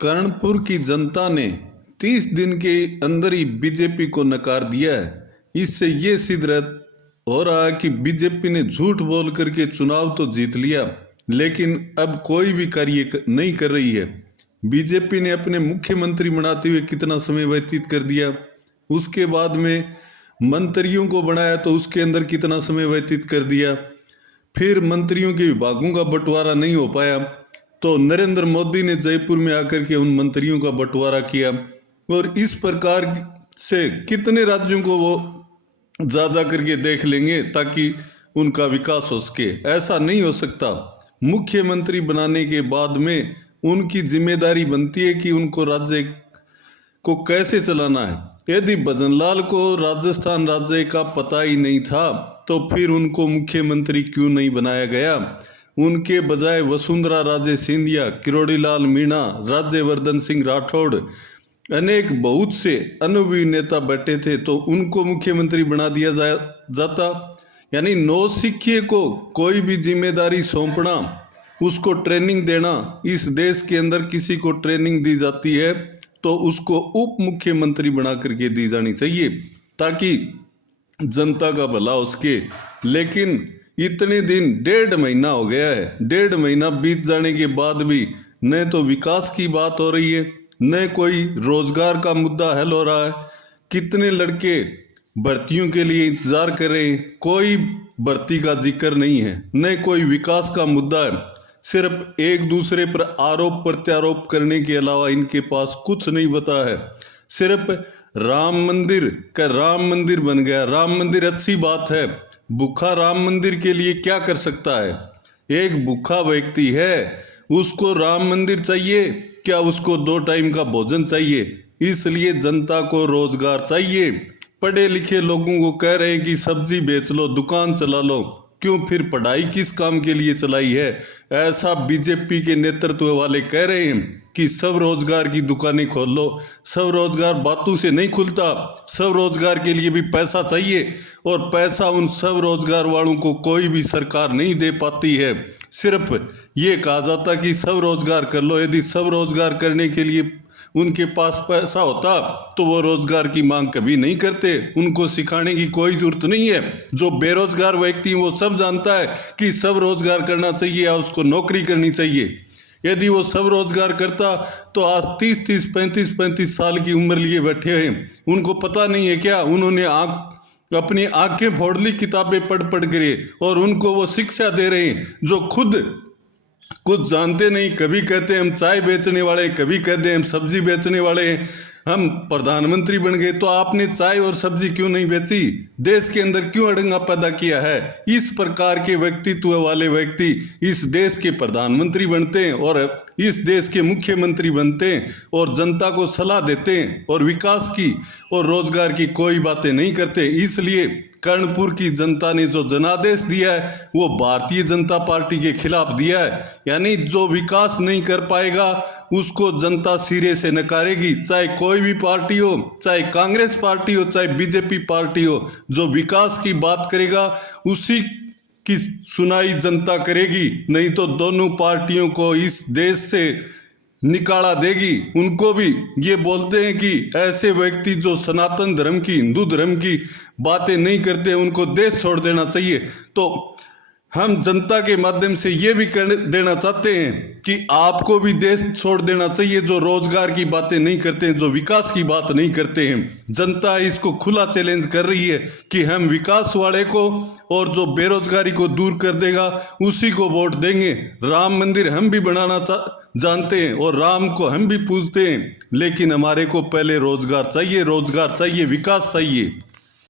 कर्णपुर की जनता ने 30 दिन के अंदर ही बीजेपी को नकार दिया है। इससे ये सिद्ध हो रहा है कि बीजेपी ने झूठ बोल करके चुनाव तो जीत लिया, लेकिन अब कोई भी कार्य नहीं कर रही है। बीजेपी ने अपने मुख्यमंत्री बनाते हुए कितना समय व्यतीत कर दिया, उसके बाद में मंत्रियों को बनाया तो उसके अंदर कितना समय व्यतीत कर दिया, फिर मंत्रियों के विभागों का बंटवारा नहीं हो पाया तो नरेंद्र मोदी ने जयपुर में आकर के उन मंत्रियों का बंटवारा किया। और इस प्रकार से कितने राज्यों को वो जा करके देख लेंगे ताकि उनका विकास हो सके। ऐसा नहीं हो सकता। मुख्यमंत्री बनाने के बाद में उनकी जिम्मेदारी बनती है कि उनको राज्य को कैसे चलाना है। यदि भजनलाल को राजस्थान राज्य का पता ही नहीं था तो फिर उनको मुख्यमंत्री क्यों नहीं बनाया गया। उनके बजाय वसुंधरा राजे सिंधिया, किरोड़ीलाल मीणा, राज्यवर्धन सिंह राठौड़, अनेक बहुत से अनुभवी नेता बैठे थे तो उनको मुख्यमंत्री बना दिया जाता। यानी नौसिखिए को कोई भी जिम्मेदारी सौंपना, उसको ट्रेनिंग देना, इस देश के अंदर किसी को ट्रेनिंग दी जाती है तो उसको उप मुख्यमंत्री बना करके दी जानी चाहिए ताकि जनता का भला हो सके। लेकिन इतने दिन 1.5 महीना हो गया है, 1.5 महीना बीत जाने के बाद भी न तो विकास की बात हो रही है, न कोई रोजगार का मुद्दा हल हो रहा है। कितने लड़के भर्तियों के लिए इंतजार कर रहे हैं, कोई भर्ती का जिक्र नहीं है, न कोई विकास का मुद्दा है। सिर्फ एक दूसरे पर आरोप प्रत्यारोप करने के अलावा इनके पास कुछ नहीं बता है। सिर्फ राम मंदिर बन गया। राम मंदिर अच्छी बात है, भूखा राम मंदिर के लिए क्या कर सकता है। एक भूखा व्यक्ति है, उसको राम मंदिर चाहिए क्या? उसको 2 टाइम का भोजन चाहिए। इसलिए जनता को रोजगार चाहिए। पढ़े लिखे लोगों को कह रहे हैं कि सब्जी बेच लो, दुकान चला लो, क्यों फिर पढ़ाई किस काम के लिए चलाई है? ऐसा बीजेपी के नेतृत्व वाले कह रहे हैं कि सब रोजगार की दुकानें खोल लो। सब रोजगार बातों से नहीं खुलता, सब रोजगार के लिए भी पैसा चाहिए और पैसा उन सब रोजगार वालों को कोई भी सरकार नहीं दे पाती है। सिर्फ ये कहा जाता कि सब रोजगार कर लो। यदि सब रोजगार करने के लिए उनके पास पैसा होता तो वो रोजगार की मांग कभी नहीं करते। उनको सिखाने की कोई जरूरत नहीं है। जो बेरोजगार व्यक्ति वो सब जानता है कि सब रोजगार करना चाहिए या उसको नौकरी करनी चाहिए। यदि वो सब रोजगार करता तो आज 30-30, 35-35 साल की उम्र लिए बैठे हैं। उनको पता नहीं है क्या? उन्होंने अपनी आंखें फोड़ ली किताबें पढ़ कर, और उनको वो शिक्षा दे रहे हैं जो खुद कुछ जानते नहीं। कभी कहते हैं हम चाय बेचने वाले, कभी कहते हैं हम सब्जी बेचने वाले हैं, हम प्रधानमंत्री बन गए। तो आपने चाय और सब्जी क्यों नहीं बेची? देश के अंदर क्यों अड़ंगा पैदा किया है? इस प्रकार के व्यक्तित्व वाले व्यक्ति इस देश के प्रधानमंत्री बनते हैं और इस देश के मुख्यमंत्री बनते हैं और जनता को सलाह देते हैं और विकास की और रोजगार की कोई बातें नहीं करते। इसलिए कर्णपुर की जनता ने जो जनादेश दिया है वो भारतीय जनता पार्टी के खिलाफ दिया है। यानी जो विकास नहीं कर पाएगा उसको जनता सिरे से नकारेगी, चाहे कोई भी पार्टी हो, चाहे कांग्रेस पार्टी हो, चाहे बीजेपी पार्टी हो। जो विकास की बात करेगा उसी की सुनाई जनता करेगी, नहीं तो दोनों पार्टियों को इस देश से निकाला देगी। उनको भी ये बोलते हैं कि ऐसे व्यक्ति जो सनातन धर्म की, हिंदू धर्म की बातें नहीं करते उनको देश छोड़ देना चाहिए। तो हम जनता के माध्यम से ये भी कर देना चाहते हैं कि आपको भी देश छोड़ देना चाहिए जो रोजगार की बातें नहीं करते हैं, जो विकास की बात नहीं करते हैं। जनता इसको खुला चैलेंज कर रही है कि हम विकास वाले को और जो बेरोजगारी को दूर कर देगा उसी को वोट देंगे। राम मंदिर हम भी बनाना जानते हैं और राम को हम भी पूजते हैं, लेकिन हमारे को पहले रोजगार चाहिए, विकास चाहिए।